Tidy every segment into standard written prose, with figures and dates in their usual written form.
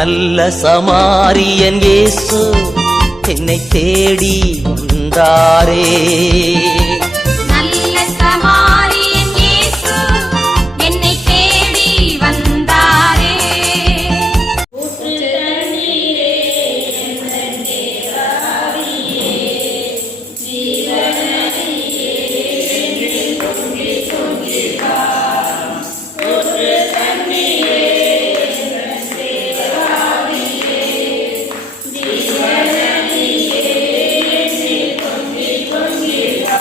நல்ல சமாரியன் இயேசு என்னை தேடி வந்தாரே. நல்ல சமாரியன் இயேசு என்னை தேடி வந்தாரே. ஊற்று தண்ணீரே என் தேவாவியே, ஜீவநதியே என்னில் பொங்கி பொங்கி வா. ஊற்று தண்ணீரே என் தேவாவியே, ஜீவநதியே என்னில் பொங்கி பொங்கி வா.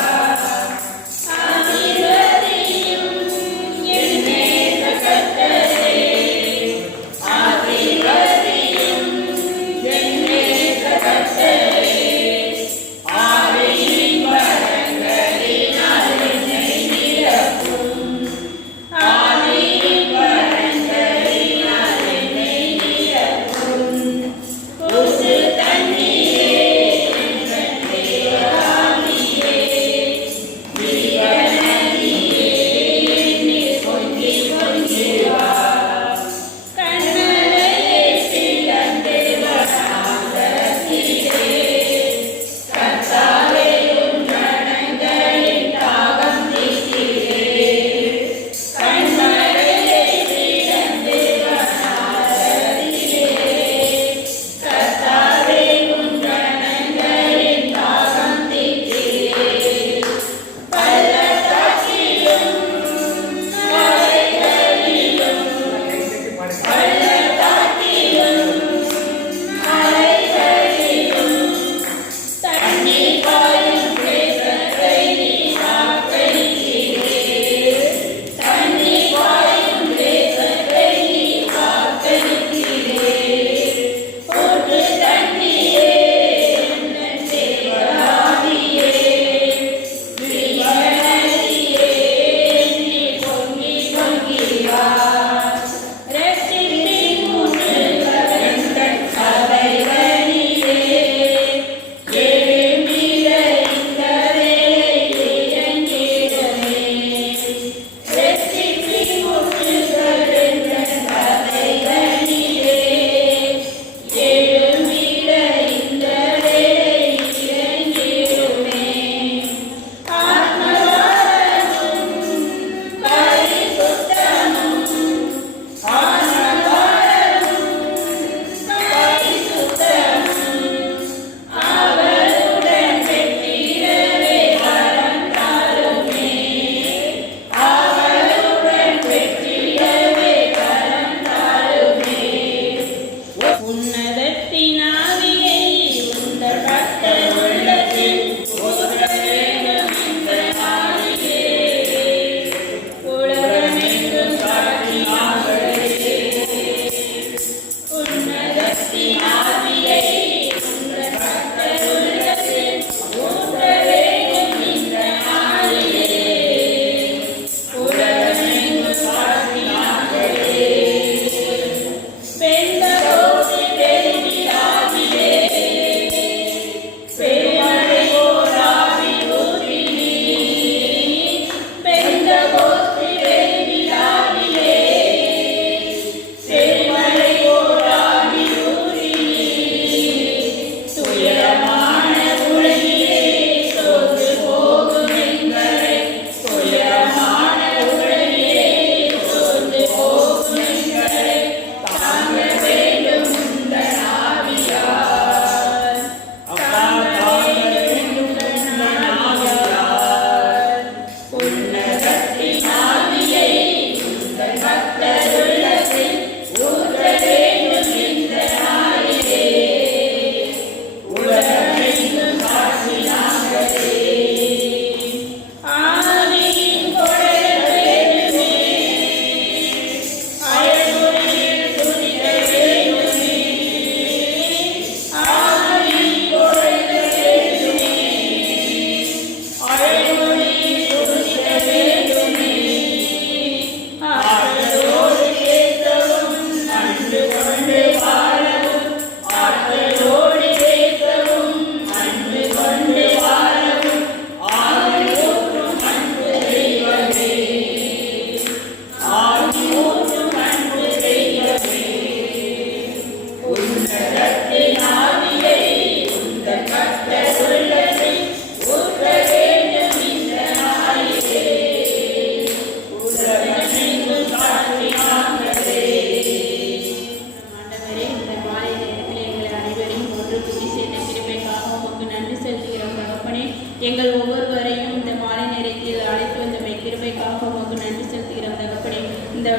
எங்கள் ஒவ்வொருவரையும் இந்த மாலை நேரத்தில் அழைத்து வந்த கிருபைக்காக உமக்கு நன்றி செலுத்துகிறோம் தகப்பனே. இந்த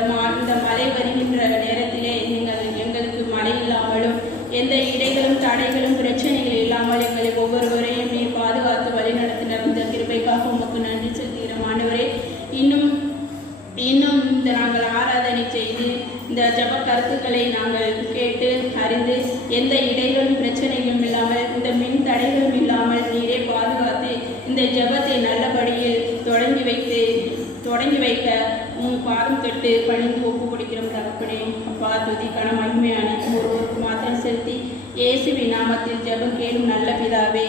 மழை வருகின்ற நேரத்திலே எங்களுக்கு மழை இல்லாமலும் எந்த இடைகளும் தடைகளும் பிரச்சனைகள் இல்லாமல் எங்களை ஒவ்வொருவரையும் நீர் பாதுகாத்து வழிநடத்தினர். இந்த கிருபைக்காக உமக்கு நன்றி செலுத்துகிறோம் ஆண்டவரே. இன்னும் இந்த நாங்கள் ஆராதனை செய்து இந்த ஜப கருத்துக்களை நாங்கள் கேட்டு அறிந்து எந்த இடைகளும் பிரச்சனைகளும் இல்லாமல் இந்த மின் தடைகளும் இல்லாமல் நீரே பாதுகாத்து இந்த ஜபத்தை நல்லபடியில் தொடங்கி வைக்க உன் பாதம் தொட்டு பணிந்து ஒப்பு கொடுக்கிறோம் தகப்பனே. அப்பா துதிக்கான மகிமை அனைத்தும் ஒருவருக்கு மாத்திரம் செலுத்தி இயேசுவின் நாமத்தில் ஜபம் கேளும் நல்ல பிதாவே.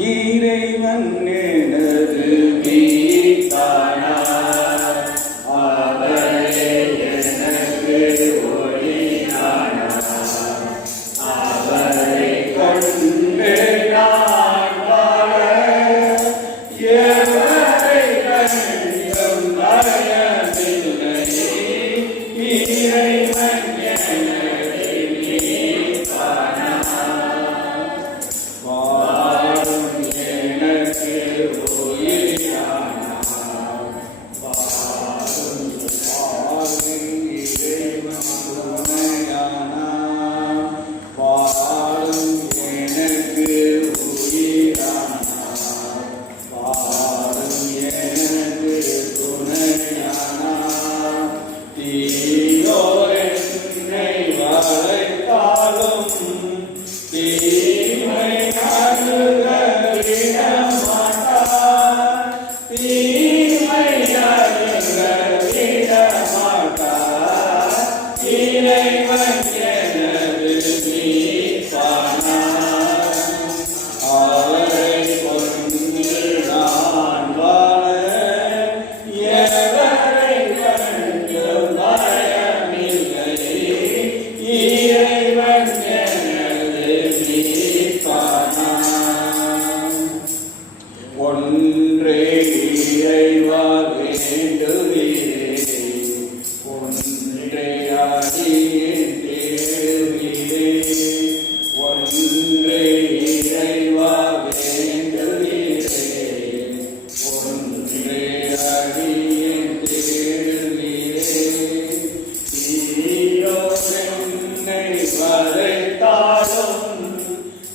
இறைவன் எனது மீட்பானார். அவரே எனக்கு ஒளியானார். அவரை கொண்டு நான் வாழ எவரை கண்டும் பயமில்லை. இறைவன் எனது மீட்பானார். வாழும் எனக்கு உயிரானார். வாழும் இறைவன் துணையானார். வாழும் எனக்கு உயிரானார். வாழும் எனக்கு துணையானார். தீயோர் என்னை வளைத்தாலும் தீமை அணுக விட மாட்டார். தீமை அணுக விட மாட்டார். இறைவன் எனது மீட்பானார். அவரை கொண்டு நான் வாழ எவரை கண்டும் பயமில்லை. இறைவன் எனது மீட்பானார். ஒன்றே இறைவா வேண்டுகிறேன். ஒன்றே அடியேன் தேடுகிறேன். ஒன்றே இறைவா வேண்டுகிறேன். ஒன்றே அடியேன் தேடுகிறேன். தீயோர் என்னை வளைத்தாலும்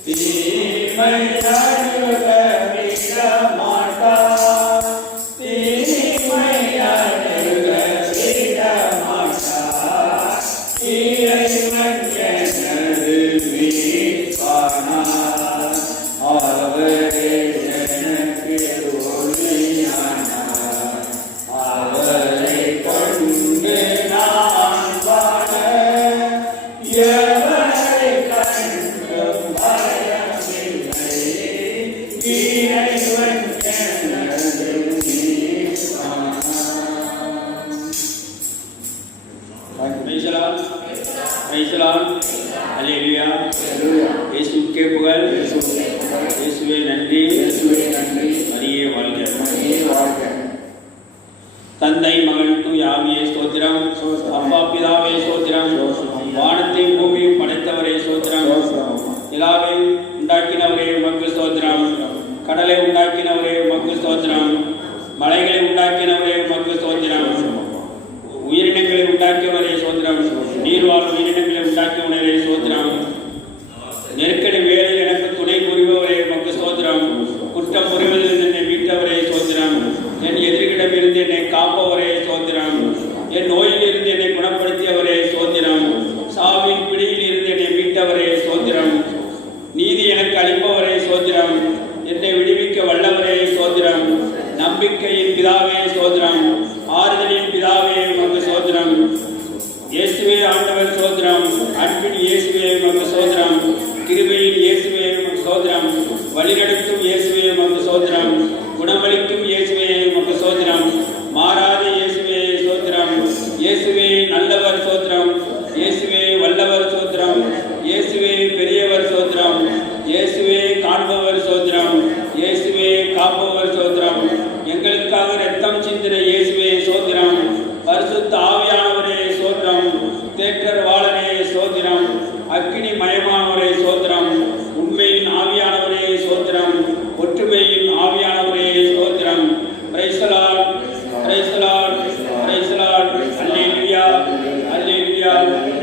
தீமை அணுக விட மாட்டார். தீமை அணுக விட மாட்டார். இறைவன் எனது மீட்பானார். அவரே எனக்கு ஒளியானார். அவரை கொண்டு நான் வாழ எவரை கண்டும் பயமில்லை. இறைவன் எனது மீட்பானார். அல்லேலூயா. இயேசுவுக்கே புகழ். இயேசுவே நன்றி. மரியே வாழ்க. தந்தை மகன் தூய ஆவியே ஸ்தோத்திரம். அப்பா பிதாவே ஸ்தோத்திரம். வானத்தையும் பூமியும் படைத்தவரே ஸ்தோத்திரம். நிலாவை உண்டாக்கினவரே உமக்கு ஸ்தோத்திரம். கடலை உண்டாக்கினவரே உமக்கு ஸ்தோத்திரம். மலைகளை உண்டாக்கினவரே உமக்கு ஸ்தோத்திரம். உயிரினங்களை உண்டாக்கியவரே ஸ்தோத்திரம். நீர்வாழ் உயிரினங்களை உண்டாக்கியவரே ஸ்தோத்திரம். நெருக்கடி வேலையில் எனக்கு துணை புரிபவரே உமக்கு ஸ்தோத்திரம். குற்றம் புரிவதில் என்னை மீட்டவரே ஸ்தோத்திரம். என் எதிரிகளிடமிருந்து என்னை காப்பவரே ஸ்தோத்திரம். என் நோயில் இருந்து என்னை குணப்படுத்தியவரே ஸ்தோத்திரம். சாவின் பிடியில் இருந்து என்னை மீட்டவரே ஸ்தோத்திரம். நீதி எனக்கு அளிப்பவரே ஸ்தோத்திரம். என்னை விடுவிக்க வல்லவரே ஸ்தோத்திரம். நம்பிக்கையின் பிதாவே ஸ்தோத்திரம். ஆறுதலின் பிதாவே உமக்கு ஸ்தோத்திரம். இயேசுவே ஆண்டவர் ஸ்தோத்திரம். அன்பின் இயேசுவே உமக்கு ஸ்தோத்திரம். கிருபையின் இயேசுவே உமக்கு ஸ்தோத்திரம். வழிநடத்தும் இயேசுவே உமக்கு ஸ்தோத்திரம். குணமளிக்கும் இயேசுவே உமக்கு ஸ்தோத்திரம். மாறாத இயேசுவே ஸ்தோத்திரம். இயேசுவே நல்லவர் ஸ்தோத்திரம். இயேசுவே வல்லவர் ஸ்தோத்திரம். இயேசுவே பெரியவர் ஸ்தோத்திரம். இயேசுவே காண்பவர் ஸ்தோத்திரம். இயேசுவே காப்பவர் ஸ்தோத்திரம். எங்களுக்காக இரத்தம் சிந்தின இயேசுவே ஸ்தோத்திரம். பரிசுத்த ஆவியானவரே ஸ்தோத்திரம். தேற்றரவாளனே ஸ்தோத்திரம். அக்கினி மயமானவரே ஸ்தோத்திரம். உண்மையின் ஆவியானவரே ஸ்தோத்திரம். ஒற்றுமையின் ஆவியானவரே ஸ்தோத்திரம். Praise the Lord. Praise the Lord. Praise the Lord. அல்லேலூயா. அல்லேலூயா.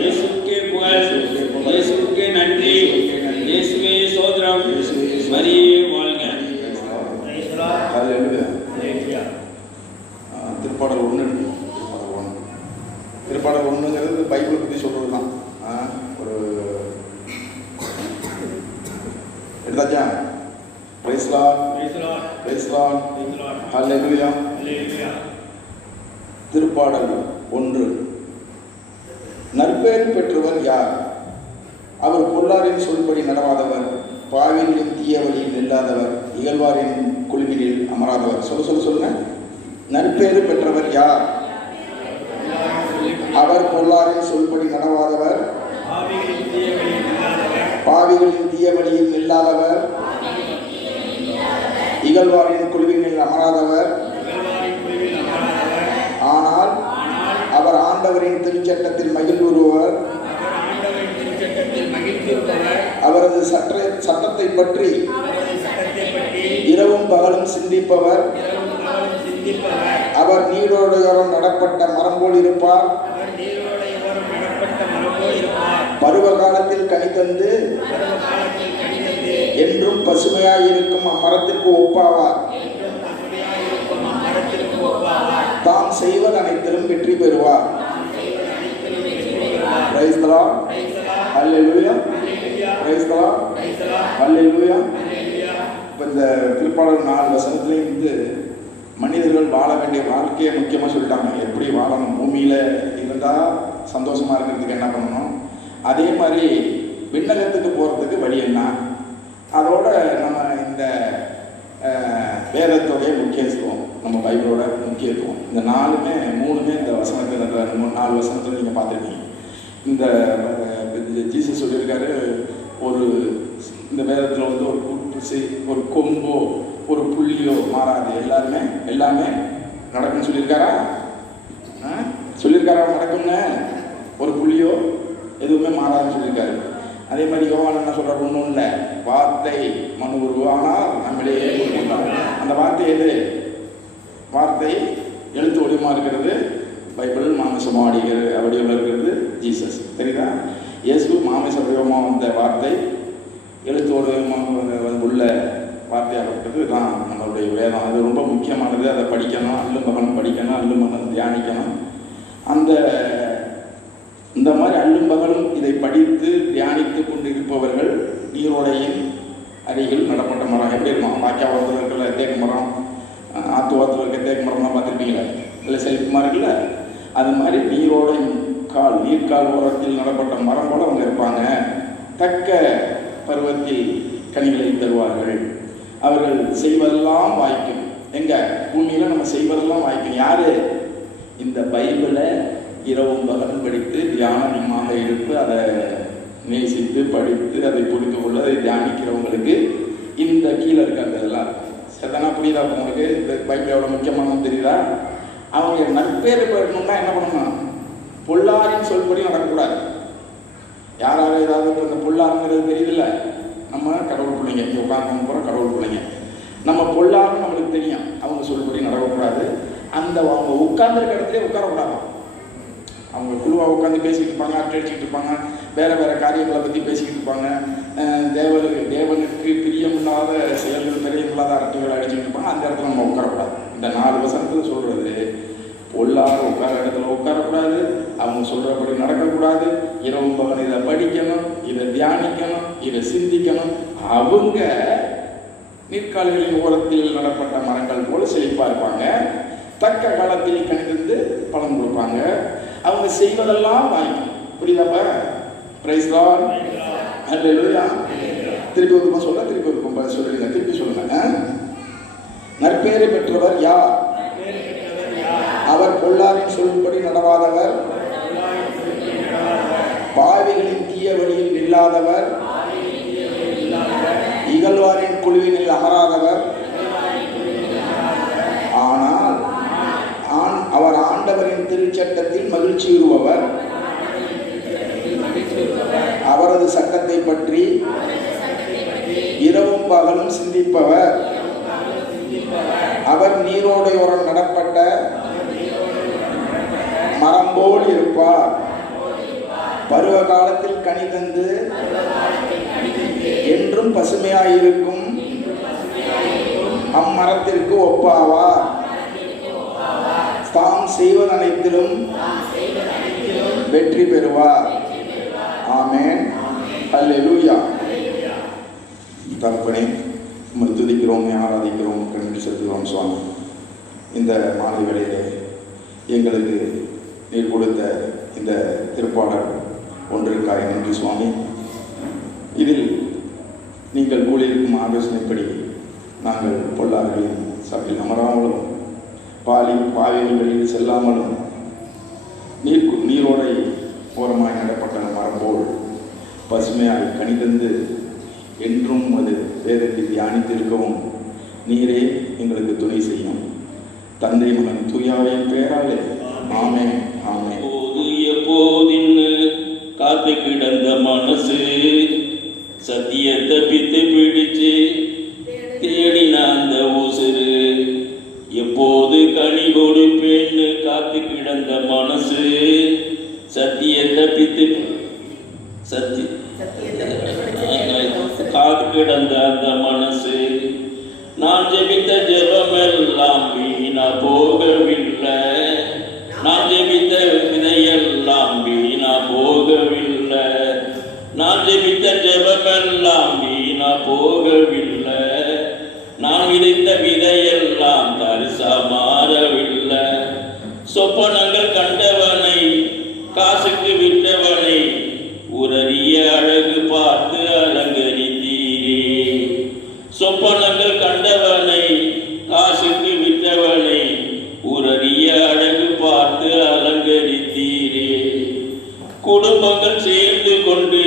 இயேசுவுக்கே புகழ். இயேசுவுக்கே நன்றி. இயேசுவே ஸ்தோத்திரம். மரியே வாழ்க. Praise the Lord. அல்லேலூயா. அல்லேலூயா. திருப்பாடல் 1. திருப்பாடல் 1ங்கிறது பைபிளை பற்றி சொல்கிறது தான். ஒரு எடுத்தாச்சா? Praise Lord. Praise the Lord. Praise Lord. Praise the Lord. அல்லேலூயா. அல்லேலூயா. திருப்பாடல் 1. நற்பெயர் பெற்றவர் யார்? அவர் பொல்லாரின் சொல்படி நடவாதவர். பாவிகளின் தீய வழியில் நில்லாதவர், இகழ்வாரின் குழுவினில் அமராதவர். சொல்லுங்க. நற்பேறு பெற்றவர் யார்? அவர் பொல்லாரின் சொல்படி நடவாதவர், பாவிகளின் தீய வழியில் நில்லாதவர், இகழ்வாரின் குழுவினில் அமராதவர். ஆனால் அவர் ஆண்டவரின் திருச்சட்டத்தில் மகிழ்வுறுவர், அவரது சட்டத்தை பற்றி இரவும் பகலும் சிந்திப்பவர். அவர் நீரோடையோரம் நடப்பட்ட மரம் போல் இருப்பார், பருவ காலத்தில் கனி தந்து என்றும் பசுமையாயிருக்கும் அம்மரத்திற்கு ஒப்பாவார். தாம் செய்வது அனைத்திலும் வெற்றி பெறுவார். Praise the Lord. Hallelujah. Praise the Lord. Hallelujah. இப்போ இந்த திருப்பாடல் 4 வசனத்துலேருந்து மனிதர்கள் வாழ வேண்டிய வாழ்க்கையை முக்கியமாக சொல்லிட்டாங்க. எப்படி வாழணும், பூமியில் இருந்தால் சந்தோஷமாக இருக்கிறதுக்கு என்ன பண்ணணும், அதே மாதிரி விண்ணகத்துக்கு போகிறதுக்கு வழி என்ன, அதோட நம்ம இந்த வேதத்தோடைய முக்கியத்துவம், நம்ம பைபிளோட முக்கியத்துவம், இந்த 3மே இந்த வசனத்தில், இந்த 4 வசனத்தில் நீங்கள் பார்த்துருக்கீங்க. இந்த ஜீசஸ் சொல்லியிருக்காரு, ஒரு இந்த வேதத்தில் வந்து ஒரு குட்டுசி, ஒரு கொம்போ, ஒரு புள்ளியோ மாறாது, எல்லாமே நடக்கும்னு சொல்லியிருக்காரா? நடக்கும்னு. ஒரு புள்ளியோ எதுவுமே மாறாதுன்னு சொல்லியிருக்காரு. அதே மாதிரி யோவான் என்ன சொல்கிறார்? ஒன்றும் இல்லை, வார்த்தை மனு உருவானால் நம்மளே அந்த வார்த்தை எது? வார்த்தை எழுத்து வடிவமாக இருக்கிறது பைபிள், மாமிசமாக வடிவமாக இருக்கிறது ஜீசஸ். தெரியுதா? இயேசு மாமிச வடிவமாக வந்த வார்த்தை எழுத்து வடிவமாக உள்ள வார்த்தையாகப்பட்டது தான் நம்மளுடைய வேதம். அது ரொம்ப முக்கியமானது. அதை படிக்கணும், அல்லும் பகலும் படிக்கணும், அல்லும் பகலும் தியானிக்கணும். இந்த மாதிரி அல்லும் பகலும் இதை படித்து தியானித்து கொண்டு இருப்பவர்கள் நீரோடையின் அருகில் நடப்பட்ட மரம். எப்படி இருக்கும்? வாக்கியாவரத்தில் இருக்கிற தேக்கு மரம், ஆத்துவாரத்தில் இருக்க தேக்கு மரம்லாம் பார்த்துருப்பீங்களா? இல்லை செழிப்புமா இருக்குல்ல? அது மாதிரி நீர்க்கால் ஓரத்தில் நடப்பட்ட மரம் போல அவங்க இருப்பாங்க. தக்க பருவத்தில் கனிகளை தருவார்கள். அவர்கள் செய்வதெல்லாம் வாய்க்கும். எங்க பூமியில் நம்ம செய்வதெல்லாம் வாய்க்கும். யாரு? இந்த பைபிளை இரவும் பகலும் படித்து தியானமாக இருந்து அதை நேசித்து படித்து அதை புரிந்து கொள்ள அதை தியானிக்கிறவங்களுக்கு இந்த கீழே இருக்க அந்த இதெல்லாம் சதனா புரியுதா? உங்களுக்கு இந்த பைபிள் எவ்வளோ முக்கியமானது தெரியுதா? அவங்க நற்பேறு பெறணும்னா என்ன பண்ணணும்? பொல்லாரின் சொல்படி நடக்கக்கூடாது. யாராவது ஏதாவது இப்போ இந்த பொல்லாருங்கிறது தெரியுதுல்ல? நம்ம கடவுள் பிள்ளைங்க, இங்கே உட்காந்து போகிற கடவுள் பிள்ளைங்க, நம்ம பொல்லாருன்னு நம்மளுக்கு தெரியும். அவங்க சொல்படி நடக்கக்கூடாது. அவங்க உட்கார்ந்துருக்க இடத்துலேயே உட்காரக்கூடாது. அவங்க குழுவாக உட்காந்து பேசிக்கிட்டு இருப்பாங்க, அரட்டை அடிச்சுக்கிட்டு இருப்பாங்க, வேறு காரியங்களை பற்றி பேசிக்கிட்டு இருப்பாங்க. தேவனுக்கு பிரியமில்லாத செயல்கள், பிரியமில்லாத அரட்டைகளை அடிச்சுக்கிட்டு இருப்பாங்க. அந்த இடத்துல நம்ம உட்காரக்கூடாது. இந்த 4 வசனத்தில் சொல்கிறது, பொல்லாத உட்கார இடத்துல உட்காரக்கூடாது, அவங்க சொல்கிறபடி நடக்கக்கூடாது. இரவும் பகல் இதை படிக்கணும், இதை தியானிக்கணும், இதை சிந்திக்கணும். அவங்க நீர்க்கால்களின் ஓரத்தில் நடப்பட்ட மரங்கள் போல செழிப்பாக இருப்பாங்க. தக்க காலத்தில் கணிந்து பலன் கொடுப்பாங்க. அவங்க செய்வதெல்லாம் வாய்க்கும். புரியுதாப்பா? Praise Lord. ஹல்லேலூயா. திருப்பி ஒரு சொல்ல, திருப்பி ஒரு சொல்லுங்க, திருப்பி சொல்லுங்க. நற்பேறு பெற்றவர் யார்? அவர் பொல்லாரின் சொல்படி நடவாதவர், பாவிகளின் தீய வழியில் நில்லாதவர், இகழ்வாரின் குழுவினில் அமராதவர். ஆனால் அவர் ஆண்டவரின் திருச்சட்டத்தில் மகிழ்ச்சியுறுபவர், அவரது சட்டத்தை பற்றி இரவும் பகலும் சிந்திப்பவர். அவர் நீரோடையோரம் நடப்பட்ட மரம் போல் இருப்பார், பருவ காலத்தில் கனி தந்து என்றும் பசுமையாயிருக்கும் அம்மரத்திற்கு ஒப்பாவார். தாம் செய்வது அனைத்திலும் வெற்றி பெறுவார். ஆமென். அல்லேலூயா. தகப்பனே, உம்மை துதிக்கிறோம், ஆராதிக்கிறோம், நன்றி செலுத்துகிறோம் சுவாமி. இந்த மாலை வேளையிலே எங்களுக்கு நீர் கொடுத்த இந்த திருப்பாடல் ஒன்றிற்காக நன்றி சுவாமி. இதில் நீங்கள் கூறியிருக்கும் ஆலோசனை சொன்னபடி நாங்கள் பொல்லார்களின் சபையில் அமராமலும் பாவிகள் வழியில் செல்லாமலும் நீரோடை ஓரமாய் நடப்பட்ட மரம் போல் பசுமையாய் கனிதந்து என்றும் அது வேதத்தை தியானித்திருக்கவும் நீரே எங்களுக்கு துணை செய்யும். தந்தை மகன் தூயாவின் பெயராலே ஆமே ஆமே. எப்போதின்னு காத்து கிடந்த மனசு சத்தியத்தை பித்து பிடிச்சு தேடின அந்த உசுறு எப்போது கனி கொடுப்பேன்னு காத்து கிடந்த மனசு சத்தியத்தை பித்து காத்து கிடந்த அந்த மனசு நான் ஜெபித்த ஜெபமெல்லாம் வீணா போகவில்லை. நான் ஜெபித்த விதையெல்லாம் வீணா போகவில்லை. நான் ஜெபித்த ஜெபமெல்லாம் வீணா போகவில்லை. நான் விதைத்த விதையெல்லாம் தரிசா மாறவில்லை. சொப்பனங்கள் கண்டவனை காசுக்கு விட்டவனை உரறிய அழகு பார்த்து அலங்கரித்தீரே. சொப்பனங்கள் கண்டவனை காசுக்கு விட்டவனை உரறிய அழகு பார்த்து அலங்கரித்தீரே. குடும்பங்கள் சேர்ந்து கொண்டு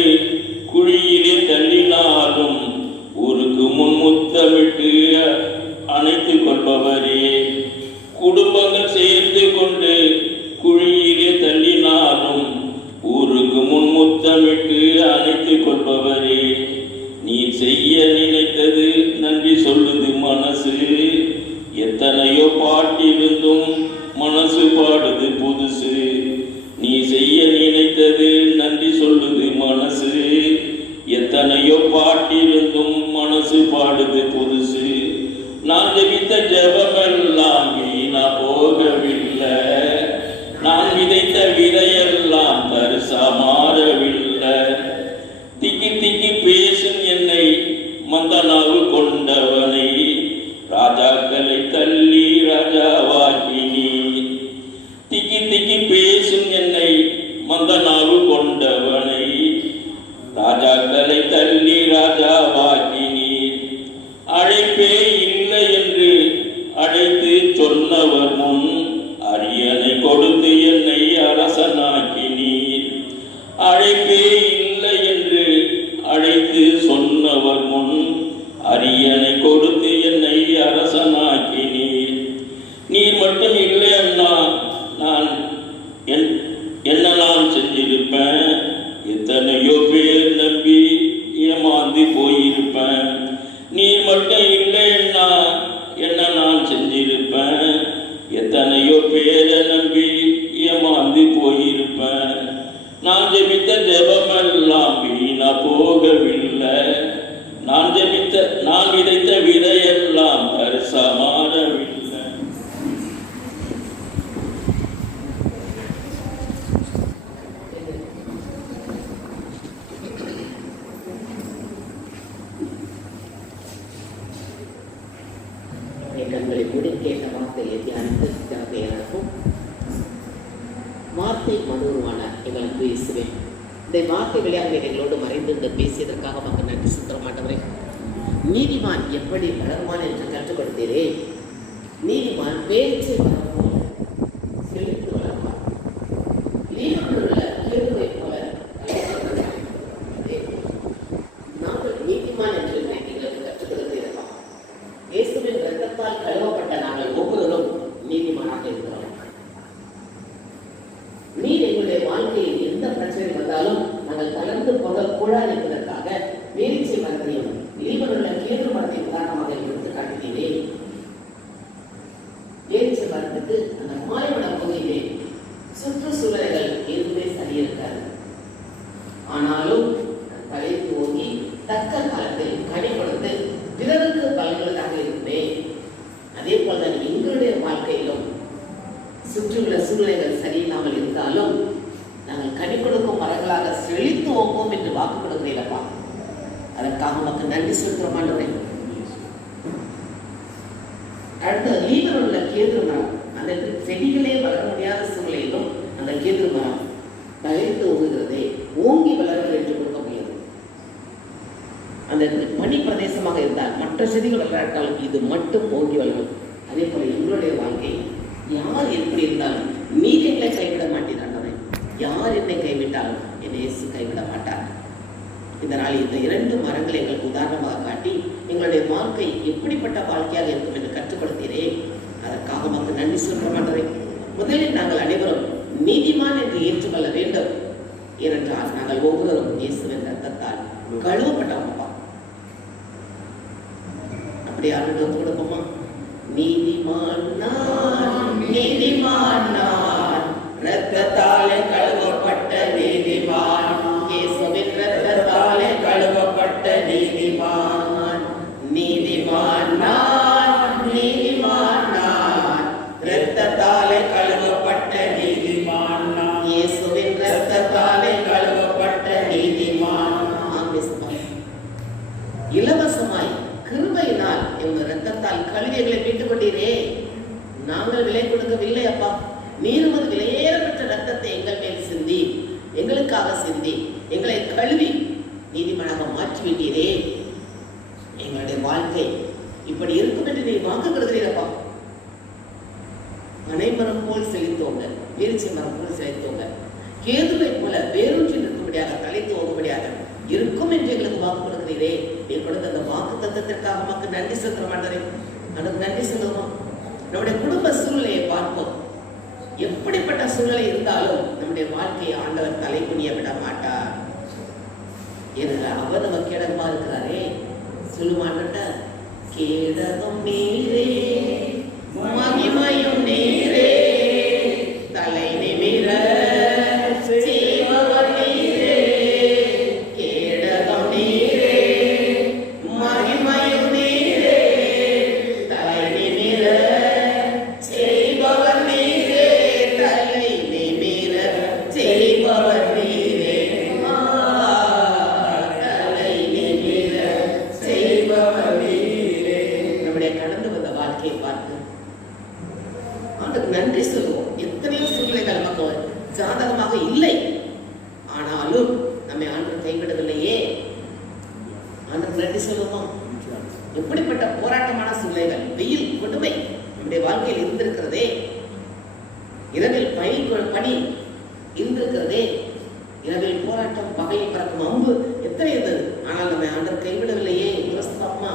குழியிலே தள்ளினாலும் ஊருக்கு முன் முத்தமிட்டு அணைத்து கொள்பவரே. குடும்பங்கள் சேர்ந்து கொண்டு குழியிலே தள்ளினாலும் ஊருக்கு முன் முத்தமிட்டு அணைத்து கொள்பவரே. நீ செய்ய நினைத்தது நன்றி சொல்லுது மனசு. எத்தனையோ பாட்டிருந்தும் மனசு பாடுது புதுசு. நீ செய்ய நினைத்தது நன்றி சொல்லுது மனசு. எத்தனையோ பாட்டிருந்தும் மனசு பாடுது புதுசு. நான் ஜெபித்த ஜெபமெல்லாம் வீணா போகவில்லை. நான் விதைத்த விதையெல்லாம் தரிசா மாறவில்லை. திக்கி திக்கி பேசும் என்னை மந்தனாவு கொண்டவனை ராஜாக்களை தள்ளி ராஜாவாக்கினி. திக்கி திக்கி பேசும் என்னை மந்தனாவு கொண்டவனை ராஜாக்களை தள்ளி ராஜாவாக்கினி. அழைப்பே இல்லை என்று அழைத்து சொன்னவர் முன் அரியணை கொடுத்து என்னை அரசனாக்கினீர். அழைப்பே இல்லை என்று அழைத்து சொன்னவர் முன் அரியணை கொடுத்து என்னை அரசனாக்கினீர். நீர் மட்டும் இல்லை அண்ணா நான் என்ன நான் செஞ்சிருப்பேன். எத்தனையோ பேர் நம்பி ஏமாந்து போயிருப்பேன். நீர் மட்டும் இல்லைன்னா என்ன நான் செஞ்சிருப்பேன். எத்தனையோ பேரை நம்பி ஏமாந்து போயிருப்பேன். நான் ஜெபித்த ஜெபமெல்லாம் வீணா போகவில்லை. நான் விதைத்த விதையெல்லாம் தரிசா மாறவில்லை. கண்களை மூடி கேட்ட வார்த்தையை தியானித்து ஜபத்தை நடக்கும். வார்த்தை மனோருவான எங்களுக்கு இயேசுவேன். இந்த வார்த்தை வழியாக எங்களோடு மறைந்து இந்த பேசியதற்காக மக்கள் நன்றி சுத்தர மாட்டவரே. நீதிமான் எப்படி வளருவான் என்று கற்றுக் கொடுத்தீரே. நீதிமான் பேச்சு வளர்ப்போம் செழித்து வளர்வான். நீதிமன்ற கேள்வியை போல நாங்கள் நீதிமான் என்று எங்களுக்கு கற்றுக் கொடுத்தீர்கள். இயேசுவின் இரத்தத்தால் கழுவப்பட்ட நாங்கள் ஒவ்வொருவரும் நீதிமானாக இருக்கிறோம். நீர் எங்களுடைய வாழ்க்கையில் எந்த பிரச்சனை வந்தாலும் நாங்கள் கலந்து போகக்கூடாது என்பதற்காக பேரிச்சை மரத்தையும் லீபனுள்ள கேது மரத்தையும் உதாரணமாக எடுத்து காட்டினேன். பேரிச்சை மரத்துக்கு அந்த மாயவன பகுதியிலே சுற்றுச்சூழல்கள் எதுவுமே சரியிருக்காது. ஆனாலும் தலைத்து ஓங்கி தக்க காலத்தில் கனி கொடுத்து பிறருக்கு பலன்களாக இருப்பேன். அதே போல்தான் எங்களுடைய வாழ்க்கையிலும் சுற்றியுள்ள சூழ்நிலைகள் சரியில்லாமல் இருந்தாலும் நாங்கள் கனி கொடுக்கும் மரங்களாக செழித்து ஓப்போம் என்று வாக்கு கொடுக்கிறீர்களப்பா. அதற்காக நமக்கு நன்றி செலுத்துகிறோம் ஆண்டவரே. அடுத்த லீபர் உள்ள கேது மரம், அந்த செடிகளே வளர முடியாத சூழ்நிலையிலும் அந்த கேது மரம் தழைத்து ஓங்குகிறதே, ஓங்கி வளர்கிறது என்று கொடுக்க முடியாது. அந்த பனி பிரதேசமாக இருந்தால் மற்ற செடிகள் வளராட்டாலும் இது மட்டும் ஓங்கி வளரும். அதே போல எங்களுடைய வாழ்க்கை யார் எப்படி இருந்தாலும் நீர் எங்களை கைவிட மாட்டேன். யார் என்னை கைவிட்டாலும் என்னை இயேசு கைவிட மாட்டார். இந்த நாள் இந்த 2 மரங்களை எங்களுக்கு உதாரணமாக காட்டி எங்களுடைய வாழ்க்கை எப்படிப்பட்ட வாழ்க்கையாக இருக்கும் என்று கற்றுக் கொடுத்தீரே, அதற்காக மக்கள் நன்றி சொல்ல மாட்டேன். முதலில் நாங்கள் அனைவரும் நீதிமான் என்று ஏற்றுக்கொள்ள வேண்டும். ஏனென்றால் நாங்கள் ஒவ்வொருவரும் இயேசுவின் ரத்தத்தால் கழுவப்பட்டவப்பா. அப்படி யாரும் கொடுப்போமா? நீதிமான் நான், நீதிமான் நான், ரத்தத்தாலே கழுவப்பட்ட நீதிமான், இயேசுவின் ரத்தத்தாலே கழுவப்பட்ட நீதிமான். நீதிமான் நான், நீதிமான் நான், ரத்தத்தாலே கழுவப்பட்ட நீதிமான் நான், இயேசுவின் ரத்தத்தாலே கழுவப்பட்ட நீதிமான். இலவசமாய் கிருபையினால் எங்கள் ரத்தத்தால் கழுவிகளை மீட்டுக் கொண்டீரே. நாங்கள் விலை கொடுக்கவில்லை அப்பா, நீருமது விலையேறப்பட்ட ரத்தத்தை எங்கள் மேல் சிந்தி, எங்களுக்காக சிந்தி, எங்களை கழுவி நீதிமனாக மாற்றிவிட்டீரே. எங்களுடைய வாழ்க்கை இப்படி இருக்கும் என்று நீ வாக்கு கொடுக்கிறீரப்பா. பனைமரம் போல் செழித்தோங்க, வீழ்ச்சி மரம் போல் செழித்தோங்க, கேதுவை போல வேரூன்றி நிற்கும்படியாக தலைத்து ஓடும்படியாக இருக்கும் என்று எங்களுக்கு வாக்கு கொடுக்கிறீரே. நீ கொடுத்த அந்த வாக்கு தத்துவத்திற்காக மக்கள் நன்றி செலுத்த மாட்டேன். அதுக்கு நன்றி செலுத்துவோம். நம்முடைய குடும்ப சூழ்நிலையை பார்ப்போம். எப்படிப்பட்ட சூழ்நிலை இருந்தாலும் நம்முடைய வாழ்க்கையை ஆண்டவர் தலைக்குனிய விட மாட்டார். ஏனென்றால் அவர் நம்ம கேடகமா இருக்கிறாரே. சொல்லுவான்ட்ட கேடகம் நீரே, மகிமையும் நீரே, தலை நிமிர செய்பவர் நீரே. கேடகம் நீரே, மகிமையும் நீரே, தலை நிமிர செய்பவர் நீரே, தலை நிமிர செய்பவர் நீரே, தலை நிமிர செய்பவர் நீரே. நம்முடைய கடந்து வந்த வாழ்க்கையை பார்த்து அதுக்கு நன்றி சொல்லுவோம். எத்தனையோ சூழ்நிலைகள் நமக்கு சாதகமாக இல்லை, ஆனாலும் நம்மை ஆண்டவர் கைவிடவில்லையே. ஆண்டவருக்கு நன்றி சொல்லுவோம். எப்படிப்பட்ட போராட்டமான சூழ்நிலைகள், வெயில் கொடுமை நம்முடைய வாழ்க்கையில் இருந்திருக்கிறதே, இரவில் பனி இருந்திருக்கிறதே, இரவில் போராட்டம், பகையில் பறக்கும் அம்பு எத்தனை இருந்தது. ஆனால் நம்மை ஆண்டவர் கைவிடவில்லையே. அம்மா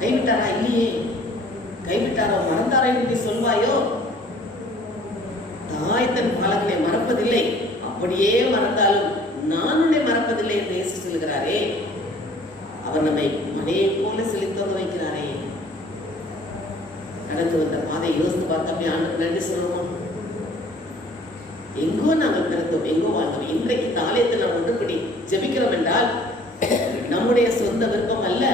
கைவிட்டாரா? இல்லையே. கைவிட்டாரோ மறந்தாரோ என்று சொல்வாயோ? தாய் தன் பாலகனை மறப்பதில்லை, அப்படியே மறந்தாலும் நான் உன்னை மறப்பதில்லை என்று இயேசு சொல்கிறாரே. அவர் நம்மை மனையை போல செழித்தோடு வைக்கிறாரே. நடந்து வந்த பாதை யோசித்து பார்த்தப்பே ஆண்டவருக்கு நன்றி சொல்லுவோம். எங்கோ நாங்கள் பிறந்தோம், எங்கோ வாழ்ந்தோம். இன்றைக்கு தாலயத்தில் நாம் ஒன்றுபடி ஜெபிக்கிறோம் என்றால் நம்முடைய சொந்த விருப்பம் அல்ல,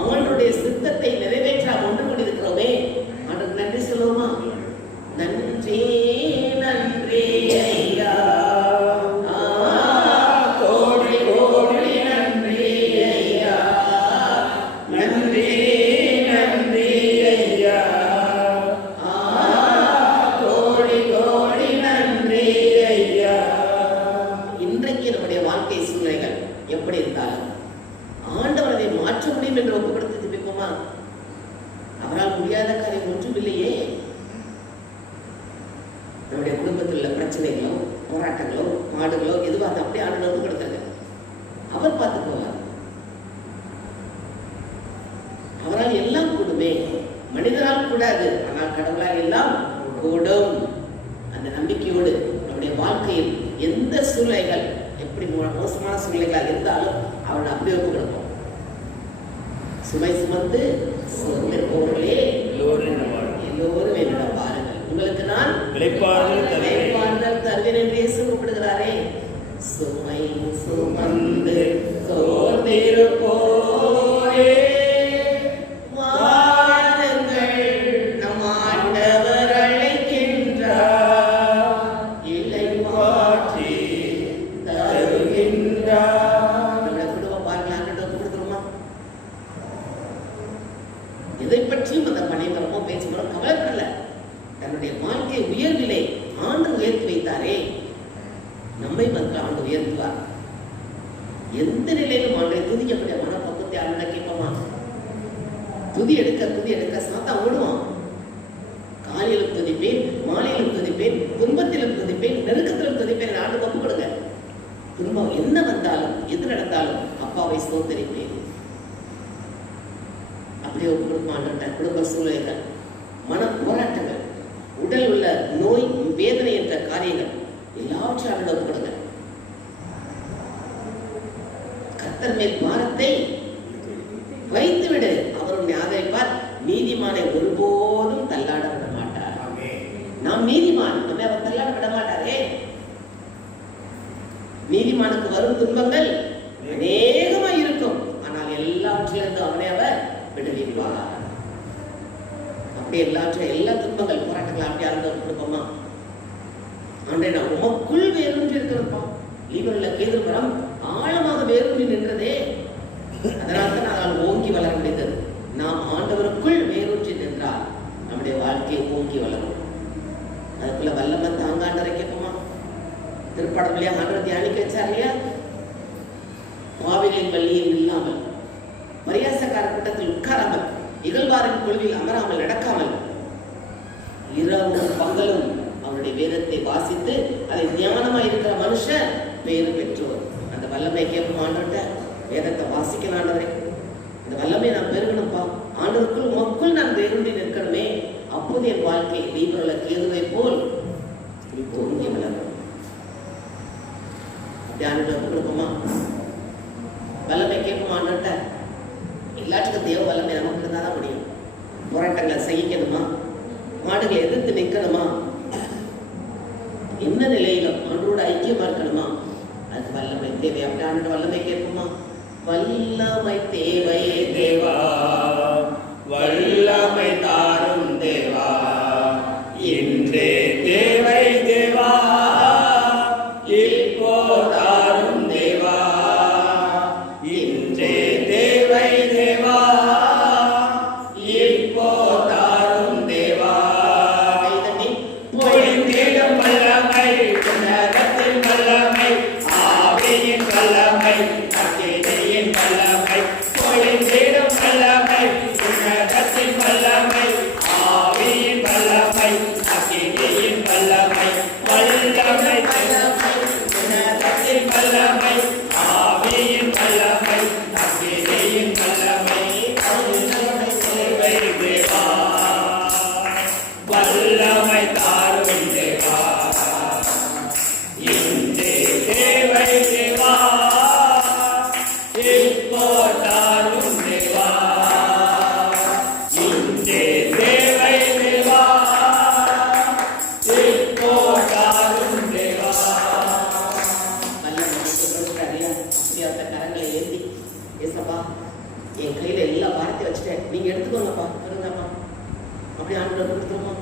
அவனுடைய சித்தத்தை நிறைவேற்ற ஒன்று கூடி இருக்கிறோமே. ஆண்டவருக்கு நன்றி சொல்லுவோமா? நன்றி நன்றி ஐயா, கோடி கோடி நன்றி ஐயா, நன்றி நன்றி ஐயா, கோடி கோடி நன்றி ஐயா. இன்றைக்கு நம்முடைய வாழ்க்கை சூழ்நிலைகள் எப்படி இருந்தாலும் ஆண்டவர் அதை மாற்ற முடியும் என்று ஒப்பு கொடுத்து ஜெபிப்போமா? அவரால் முடியாத காரியம் ஒன்றும் இல்லையே. நம்முடைய குடும்பத்தில் உள்ள பிரச்சனைகளோ போராட்டங்களோ பாடுகளோ எதுவாக அப்படியே ஆண்டு ஒப்பு கொடுத்தாங்க. அவர் பார்த்துக்குவார். அவரால் எல்லாம் கூடுமே. மனிதரால் கூடாது, ஆனால் கடவுளால் எல்லாம் கூடும். அந்த நம்பிக்கையோடு நம்முடைய வாழ்க்கையில் எந்த சூழ்நிலைகள் எப்படி மோசமான சூழ்நிலைகளாக இருந்தாலும் அவனை அப்படியே ஒப்பு கொடுப்போம். சுமை சுமந்து சோர்ந்திருப்பவர்களே எல்லோரும் என்னிடம் பாருங்கள், உங்களுக்கு நான் இளைப்பாறுதல் தருவேன் என்று இயேசு கூப்பிடுகிறாரே. சுமை சுமந்து சோர்ந்திருப்போரே வாருங்கள், நம் ஆண்டவர் அழைக்கின்றார், இளைப்பாற்றி தருகின்றார். நம்முடைய குடும்பம் பாருங்கள், ஆண்டவரிடம் ஒப்பு கொடுத்துருமா? எதை பற்றியும் அந்த பனைமரமோ பேச்சுமரோ கவலைப்படல. தன்னுடைய வாழ்க்கை உயர்விலே ஆண்டு உயர்த்தி வைத்தாரே. நம்மை வந்து ஆண்டு உயர்த்துவார். எந்த நிலையிலும் ஆண்டை துதிக்கக்கூடிய மனப்பக்குவத்தை பத்தி ஆண்டவரை கேட்போமா? துதி எடுக்க சாத்தா ஓடுவான். காலையிலும் துதிப்பேன், மாலையிலும் துதிப்பேன், துன்பத்திலும் துதிப்பேன், நெருக்கத்திலும் துதிப்பேன். ஆண்டு ஒப்பு கொடுங்க. துன்பம் என்ன வந்தாலும் எது நடந்தாலும் அப்பாவை ஸ்தோத்தரிப்பேன். அப்படியே ஒப்பு கொடுப்பான். குடும்ப சூழ்நிலைகள், மன போராட்டங்கள், உடல் உள்ள நோய், வேதனை என்ற காரியங்கள் எல்லாவற்றையும் ஒப்பு கொடுங்க. கர்த்தர் மேல் பாரத்தை வைத்துவிடு, அவரும் ஆதரிப்பார். நீதிமானை ஒருபோதும் தள்ளாட விட மாட்டார். நாம் நீதிமான், நம்மை அவர் தள்ளாட விட மாட்டாரே. நீதிமானுக்கு வரும் துன்பங்கள் அநேகமாய் இருக்கும், ஆனால் எல்லாவற்றிலிருந்து அவனை அவர் விடுவிப்பார். அப்படி எல்லா துன்பங்கள் போராட்டங்கள் அப்படி ஆழ்ந்த கொடுப்போமா? அன்றே நான் உமக்குள் வேரூன்றி இருக்கிறப்பா. இவருள்ள கேது மரம் ஆழமாக வேரூன்றி நின்றதே, அதனால்தான் நாங்கள் ஓங்கி வளர முடிந்தது. நாம் ஆண்டவருக்குள் வேரூன்றி நின்றால் நம்முடைய வாழ்க்கையை ஓங்கி வளரும். அதுக்குள்ள வல்லமை தாங்காண்டரை கேட்போமா? திருப்படம் இல்லையா ஆண்டவர் தியானிக்க வச்சார் இல்லையா? பாவிலின் வள்ளியில் இல்லாமல், பரியாசக்கார கூட்டத்தில் உட்காராமல், இகழ்வாரின் குழுவில் அமராமல், நடக்காமல், இரவும் பகலும் அவருடைய வேதத்தை வாசித்து அதை தியானமாக இருக்கிற மனுஷன் பேரு பெற்றோர். அந்த வல்லமை கேட்போம் ஆண்டவர்கிட்ட. வேதத்தை வாசிக்கணும் ஆண்டவரே, இந்த வல்லமை நான் பெருகணும்ப்பா. ஆண்டவருக்குள் மக்கள் நான் வேரூன்றி நிற்கணுமே, அப்போது என் வாழ்க்கை தீபுரல கேதுவை போல் தோங்கி வளரும். அப்படி ஆண்டவர் கொடுப்போமா? வல்லமை கேட்போம் ஆண்டவர்கிட்ட. எல்லாத்துக்கும் தேவ வல்லமை நமக்கு இருந்தால் தான் முடியும். போராட்டங்களை சகிக்கணுமா? மாடுகளை எதிர்த்து நிற்கணுமா? என்ன நிலையிலும் ஆண்டோட ஐக்கியமா இருக்கணுமா? அது வல்லமை தேவை. அப்படி ஆண்டோட வல்லமை கேட்போமா? வல்லமை தேவை தேவா, வல்லமை தாரும் தேவா, இன்றே தேவை தேவா, இப்போ தாரும் தேவா, இன்றே தேவை தேவா, இப்போ தாரும் தேவா. பொழிந்திடும் வல்லமை, உன்னதத்தின் வல்லமை, ஆவியின் வல்லமை, அக்கினியின் வல்லமை, பொழிந்திடும் வல்லமை, உன்னதத்தின் வல்லமை, ஆவியின் வல்லமை, அக்கினியின் வல்லமை, வல்லமை வல்லமை, உன்னதத்தின் வல்லமை, ஆவியின் வல்லமை, அக்கினியின் வல்லமை, வல்லமை தேவை தேவா, வல்லமை தாரும் தேவா, இன்றே தேவை தேவா, இப்போ தாரும் தேவா, இன்றே தேவை தேவா, இப்போ தாரும் தேவா. அந்த கரங்களை ஏந்தி, ஏசப்பா என் கையில எல்லா பாரத்தையும் வச்சுட்டேன், நீங்க எடுத்துக்கோங்கப்பா, வருங்கப்பா. அப்படி ஆண்டவர் கொடுத்துருமா?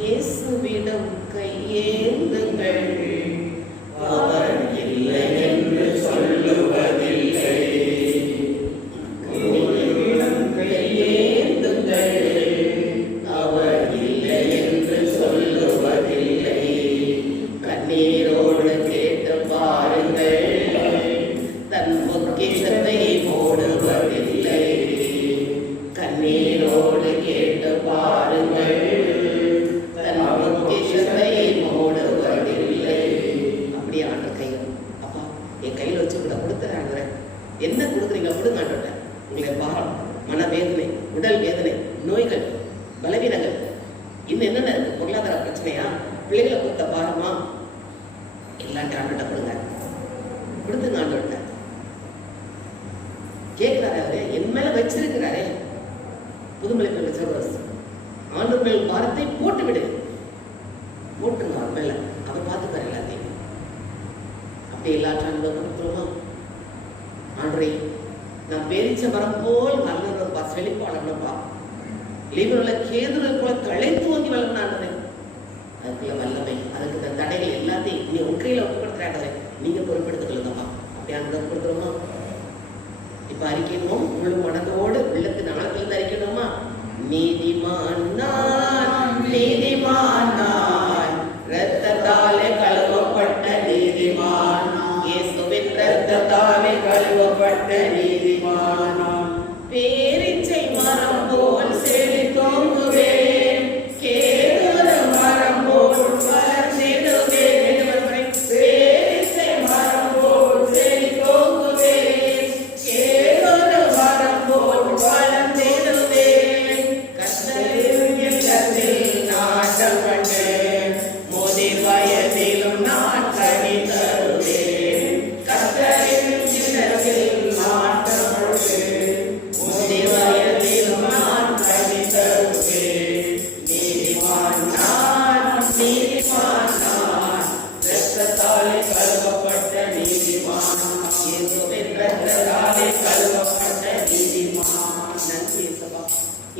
இயேசுவிடம் கையேந்துங்கள், அவர் இல்லை என்று சொல்லுவதில்லை. இயேசுவிடம் கையேந்துங்கள், அவர் இல்லை என்று சொல்லுவதில்லை. கண்ணீரோடு கேட்டு பாருங்கள், தன் பொக்கிஷத்தை போடுவதில்லை. கண்ணீரோடு கேட்டு பாருங்கள், தன் பொக்கிஷத்தை போடுவதில்லை. அப்படியே ஆண்டவர் கையில், அப்பா என் கையில் வச்சு கூட கொடுத்துறாங்க. என்ன கொடுக்குறீங்க? கொடுங்க ஆண்டவர்கிட்ட. உங்களுடைய பாரம், மனவேதனை, உடல் வேதனை, நோய்கள், பலவீனங்கள், இன்னும் என்னென்ன இருக்கு? பொருளாதார பிரச்சனையா, பிள்ளைகளை கொடுத்த பாரமா, எல்லாத்தையும் ஆண்டவர்கிட்ட கொடுங்க. கொடுத்துங்க ஆண்டவர்கிட்ட. கேட்கிறாரு அவரு, என் மேல வச்சிருக்கிறாரே. புதுமலை ஆண்டவர் மேல் பாரத்தை போட்டு விடு, போட்டுங்க அவர் மேல, அவர் பார்த்துக்காரு எல்லாத்தையும். அப்படி எல்லாற்றையும் கொடுத்துருமா? ஆண்டவரே நான் பேரிச்ச மரம் போல் வளர்ந்தப்பா, செழிப்பா வளர்ந்தப்பா, லீவருள்ள கேதுரை போல தழைத்து ஓங்கி வளர்ந்தாண்டவரே. அதுக்குள்ள வல்லமை, அதுக்கு இந்த தடைகள் எல்லாத்தையும் நீ உன் கையில ஒப்புப்படுத்துறாண்டவரே, நீங்க பொறுப்பெடுத்துக் கொள்ளுங்கப்பா. அப்படி ஆண்டவர் கொடுத்துருமா? இப்ப அறிக்கணும், முழு மனதோடு உள்ளத்தின் ஆழத்திலிருந்து அறிக்கணுமா? நீதிமான் நான், நீதிமான் நான், இரத்தத்தாலே கழுவப்பட்ட நீதிமான், இயேசுவின் இரத்தத்தாலே கழுவப்பட்ட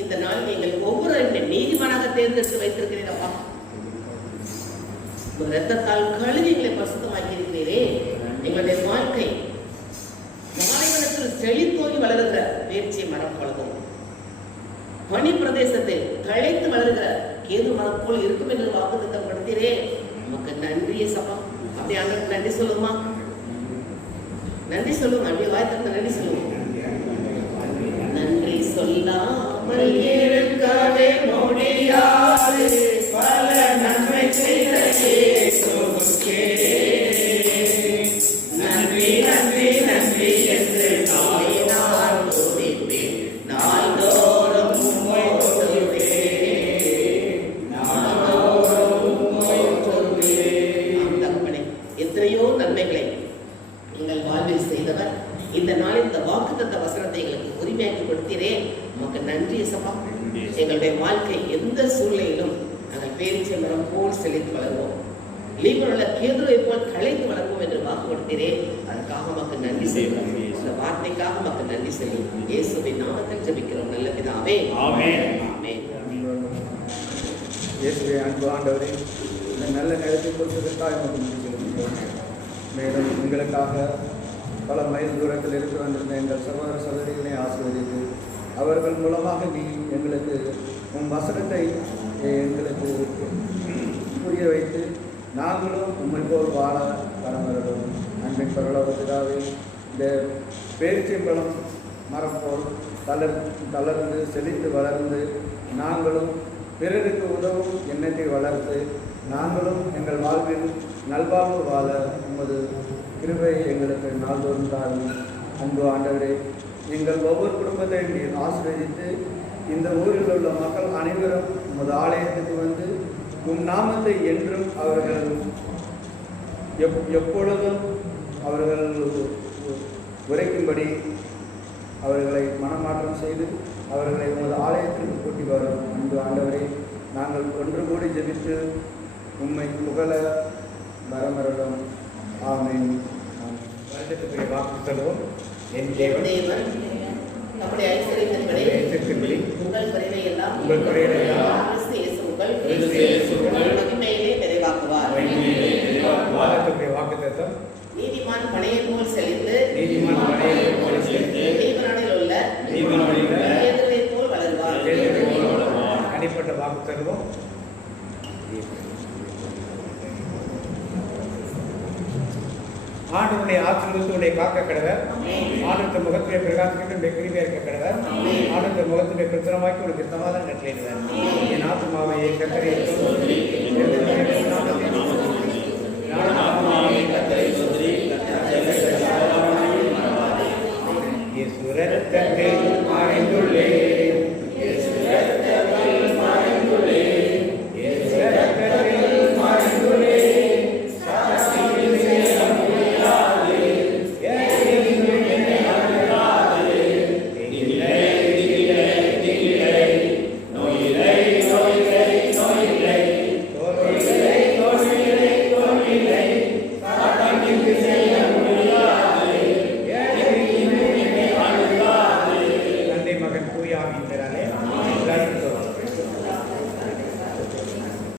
இந்த நாள் நீங்கள் ஒவ்வொரு நீதிமானாக தேர்ந்தெடுத்து வைத்திருக்கிறீரப்பா. ரத்தத்தால் கழுவி எங்களை பரிசுத்தமாக்கி இருக்கிறீரே. எங்களுடைய வாழ்க்கை பாலைவனத்தில் செழித்தோங்கி வளருகிற பேரிச்சை மரம் போலவும் பனி பிரதேசத்தில் தழைத்து வளருகிற கேது மரம் போல் இருக்கும் என்று வாக்குத்தத்தம் படுத்தீரே. நமக்கு நன்றி சபா. அப்படி ஆண்டவருக்கு நன்றி சொல்லுமா? நன்றி சொல்லுங்க. அப்படியே வாய்த்திருந்த நன்றி சொல்லுங்க. நன்றி சொல்லாமல் இருக்கவே முடியாது, பல நன்மை செய்த இயேசுவுக்கே நன்றி நன்றி நன்றி என்று நாளினால் துதிப்பேன். நாள்தோறும் உம்மை துதிப்பேன். நாள்தோறும் உம்மை துதிப்பேன். தகப்பனே, எத்தனையோ நன்மைகளை எங்கள் வாழ்வில் செய்தவர் இந்த நாளில் இந்த வாக்குத்தத்த வசனத்தை எங்களுக்கு உரிமையாக்கி கொடுத்தீரே. நமக்கு நன்றி சபா. எங்களுடைய வாழ்க்கை எந்த சூழ்நிலையிலும் நாங்கள் பேரிச்சை மரம் போல் செழித்து வளர்வோம், லீபனுள்ள கேதுரை போல் களைத்து வளர்வோம் என்று வாக்கு கொடுத்தீரே. அதற்காக நமக்கு நன்றி செய்வோம். இந்த வார்த்தைக்காக நமக்கு நன்றி செய்யும். இயேசுவின் நாமத்தில் ஜெபிக்கிறோம் நல்ல பிதாவே. ஆமென். ஆமென். இயேசுவே, அன்பு ஆண்டவரே, இந்த நல்ல நேரத்தை கொடுத்ததற்காக நமக்கு நன்றி செலுத்துகிறோம். மேலும் எங்களுக்காக பல மைல் தூரத்தில் இருந்து வந்திருந்த எங்கள் சகோதர சகோதரிகளை ஆசீர்வதித்து அவர்கள் மூலமாக நீ எங்களுக்கு உன் வசனத்தை எங்களுக்கு புரிய வைத்து நாங்களும் உண்மை போல் வாழ வரவர்களும் அன்பின் பரலோகத்திலாவே இந்த பேரிச்சம்பழம் மரம் போல் தளர்ந்து செழித்து வளர்ந்து நாங்களும் பிறருக்கு உதவும் எண்ணத்தை வளர்த்து நாங்களும் எங்கள் வாழ்வில் நல்வாழ்வு வாழ உமது கிருபையை எங்களுக்கு நாள்தோறும் தாரும். அன்பு ஆண்டவரே, எங்கள் ஒவ்வொரு குடும்பத்தையும் நீர் ஆசீர்வதித்து இந்த ஊரில் உள்ள மக்கள் அனைவரும் உமது ஆலயத்துக்கு வந்து உம் நாமத்தை என்றும் அவர்கள் எப்பொழுதும் அவர்கள் உரைக்கும்படி அவர்களை மனமாற்றம் செய்து அவர்களை உமது ஆலயத்திற்கு கூட்டி வரும். அன்பு ஆண்டவரே, நாங்கள் ஒன்று கூடி ஜெபித்து உம்மை புகழ வரமருளும். ஆமென். வருடத்துக்குரிய வாக்கு சொல்லுவோம். என் தேவன் நம்முடைய ஐஸ்வர்யத்தின்படி உங்கள் குறைவையெல்லாம் மகிமையிலே நிறைவாக்குவார். வாரத்துக்குரிய வாக்கு தத்தம். நீதிமான் பனையை போல் செழித்து தீபனானில் உள்ள கேதுரை போல் வளருவார். தனிப்பட்ட வாக்கு தருவோம். ஆண்டவருடைய ஆசீர்வாதத்தை காக்க கடவர். ஆண்டவருடைய முகத்திலே பிரகாசிக்கின்ற கிருபையா இருக்க கடவர். ஆண்டவருடைய முகத்திலே பிரச்சனமாக்கி உனக்கு சமாதானம் கட்டளையிடுவார். என் ஆத்மாவை கர்த்தரை சுரத்த